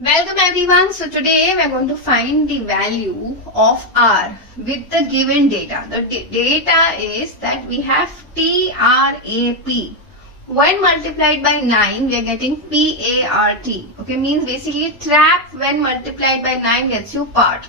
Welcome everyone. So today we are going to find the value of R with the given data. The data is that we have TRAP. When multiplied by 9 we are getting PART. Okay, means basically trap when multiplied by 9 gets you part.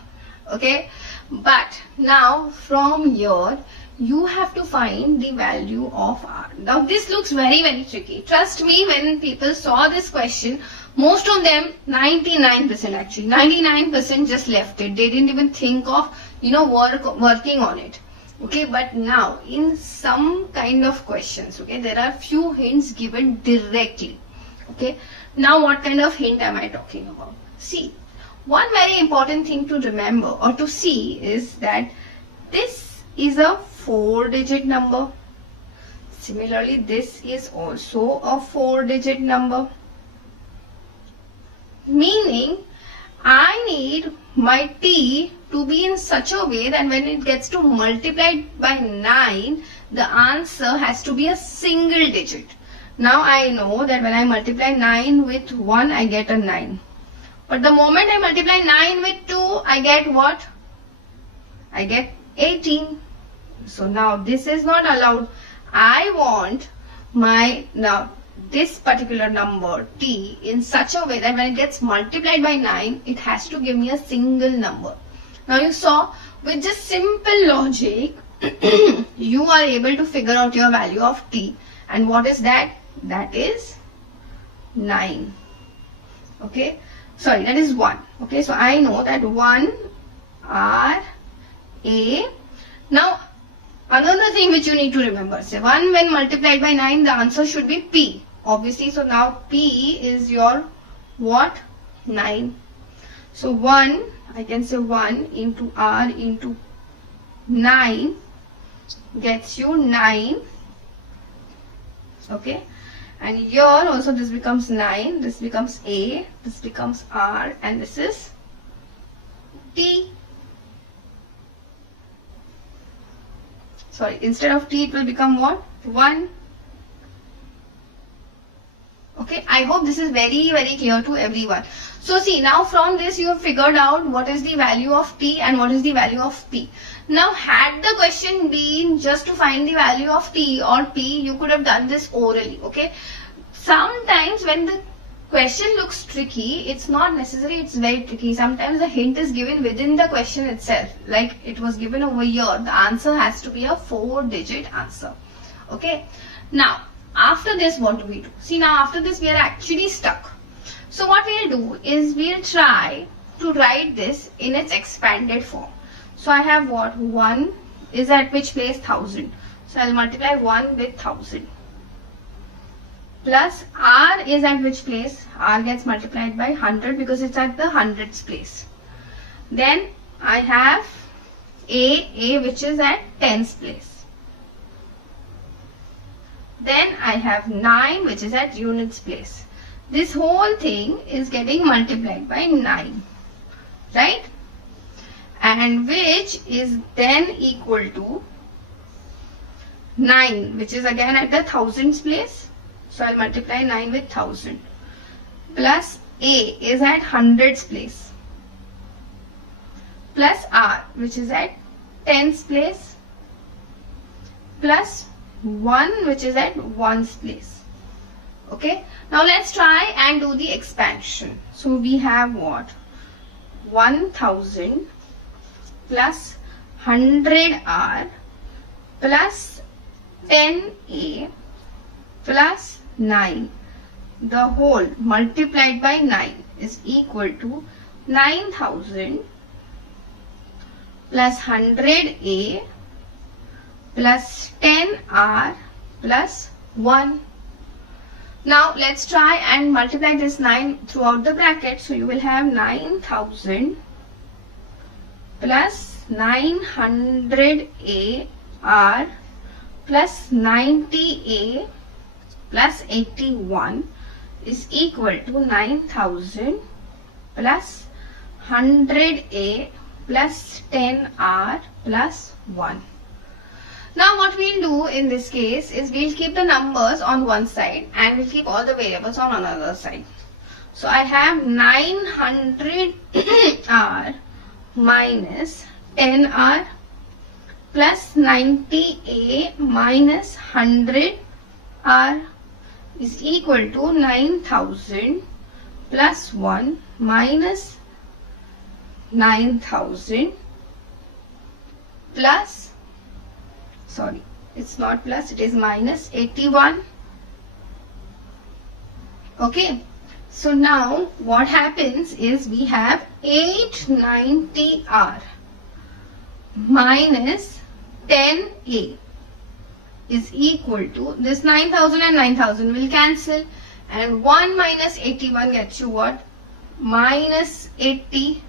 Okay, but now from here you have to find the value of R. Now this looks very tricky. Trust me, when people saw this question, most of them, 99% actually, 99% just left it. They didn't even think of, working on it. Okay, but now in some kind of questions, okay, there are few hints given directly. Okay, now what kind of hint am I talking about? See, one very important thing to remember or to see is that this is a 4-digit number. Similarly, this is also a 4-digit number. Meaning, I need my t to be in such a way that when it gets to multiplied by 9, the answer has to be a single digit. Now I know that when I multiply 9 with 1, I get a 9. But the moment I multiply 9 with 2, I get what? I get 18. So now this is not allowed. I want my, now this particular number t in such a way that when it gets multiplied by 9, it has to give me a single number. Now you saw, with just simple logic, you are able to figure out your value of t. And what is that? That is 9. Okay, sorry, that is 1. Okay, so I know that 1 R A. Now another thing which you need to remember, say 1 when multiplied by 9, the answer should be P. Obviously, so now P is your what? 9. So 1, I can say 1 into R into 9 gets you 9. Okay. And here also this becomes 9, this becomes A, this becomes R, and this is T. Sorry, instead of T it will become what? 1. Okay, I hope this is very clear to everyone. So see, now from this you have figured out what is the value of t and what is the value of p. Now had the question been just to find the value of t or p, you could have done this orally. Okay, sometimes when the question looks tricky, it's not necessary, it's very tricky. Sometimes the hint is given within the question itself. Like it was given over here, the answer has to be a 4-digit answer. Okay, now after this, what do we do? See, now after this we are actually stuck. So what we'll do is we'll try to write this in its expanded form. So I have what? 1 is at which place? 1000. So I'll multiply 1 with 1000. Plus R is at which place? R gets multiplied by 100 because it's at the hundreds place. Then I have A which is at tens place. Then I have 9 which is at units place. This whole thing is getting multiplied by 9, right? And which is then equal to 9 which is again at the thousands place. So I'll multiply 9 with 1000. Plus A is at hundreds place. Plus R which is at tens place. Plus 1 which is at ones place. Okay, now let's try and do the expansion. So we have what? 1000 plus 100R plus 10A plus 9. The whole multiplied by 9 is equal to 9000 plus 100A plus 10R plus 1. Now let's try and multiply this 9 throughout the bracket. So you will have 9000 plus 900A R plus 90A plus 81 is equal to 9000 plus 100A plus 10R plus 1. Now what we'll do in this case is we'll keep the numbers on one side and we'll keep all the variables on another side. So I have 900R minus 10R plus 90A minus 100R is equal to 9000 plus 1 minus 9000 plus, sorry, it's not plus, it is minus 81. Okay, so now what happens is we have 890R minus 10A is equal to, this 9000 and 9000 will cancel, and 1 minus 81 gets you what? Minus 80.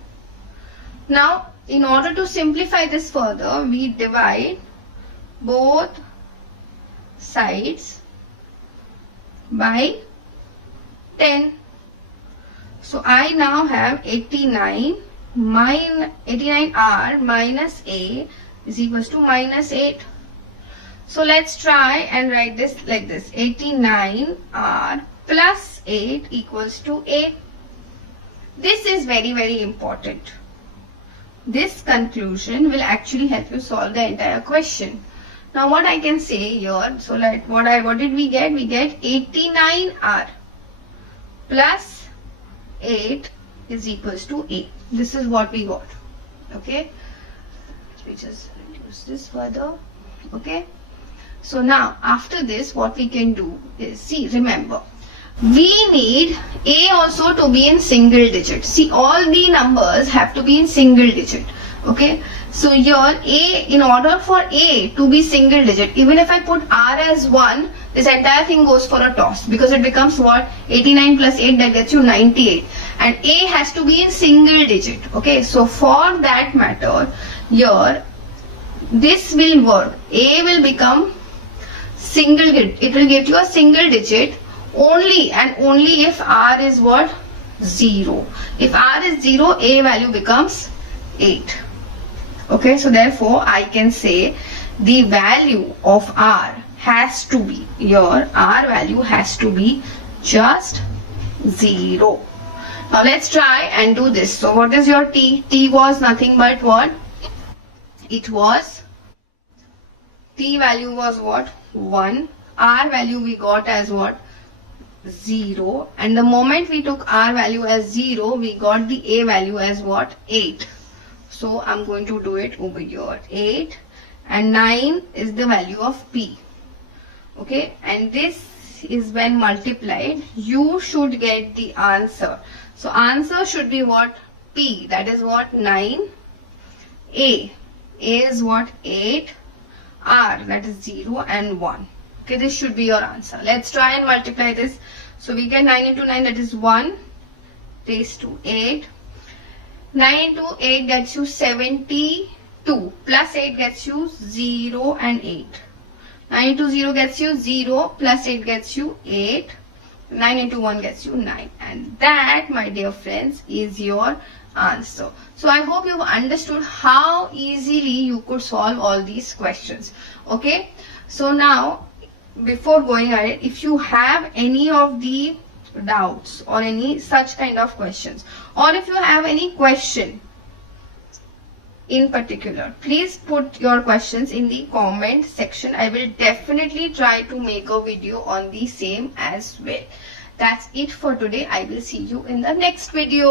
Now in order to simplify this further, we divide both sides by 10. So I now have 89R minus A is equals to minus 8. So let's try and write this like this. 89R plus 8 equals to A. This is very, very important. This conclusion will actually help you solve the entire question. Now what I can say here, so like what did we get? We get 89R plus 8 is equals to A. This is what we got. Okay. We just reduce this further. Okay. So now after this what we can do is, see, remember, we need A also to be in single digit. See, all the numbers have to be in single digit. Okay. So here A, in order for A to be single digit, even if I put R as 1, this entire thing goes for a toss, because it becomes what? 89 plus 8, that gets you 98. And A has to be in single digit. Okay. So for that matter, here this will work. A will become single digit. It will get you a single digit only and only if R is what? 0. If R is 0, A value becomes 8. Okay, so therefore I can say the value of R has to be, your R value has to be just 0. Now let's try and do this. So what is your T? T was nothing but what? It was, T value was what? 1. R value we got as what? 0. And the moment we took R value as 0, we got the A value as what? 8. So I'm going to do it over here. 8 and 9 is the value of P. Okay, and this is when multiplied, you should get the answer. So answer should be what? P, that is what? 9. A is what? 8. R, that is 0 and 1. Okay, this should be your answer. Let's try and multiply this. So we get 9 into 9, that is 1 raised to 8. 9 into 8 gets you 72. Plus 8 gets you 0 and 8. 9 into 0 gets you 0. Plus 8 gets you 8. 9 into 1 gets you 9. And that, my dear friends, is your answer. So I hope you've understood how easily you could solve all these questions. Okay. So now, before going ahead, if you have any of the doubts or any such kind of questions, or if you have any question in particular, please put your questions in the comment section. I will definitely try to make a video on the same as well. That's it for today. I will see you in the next video.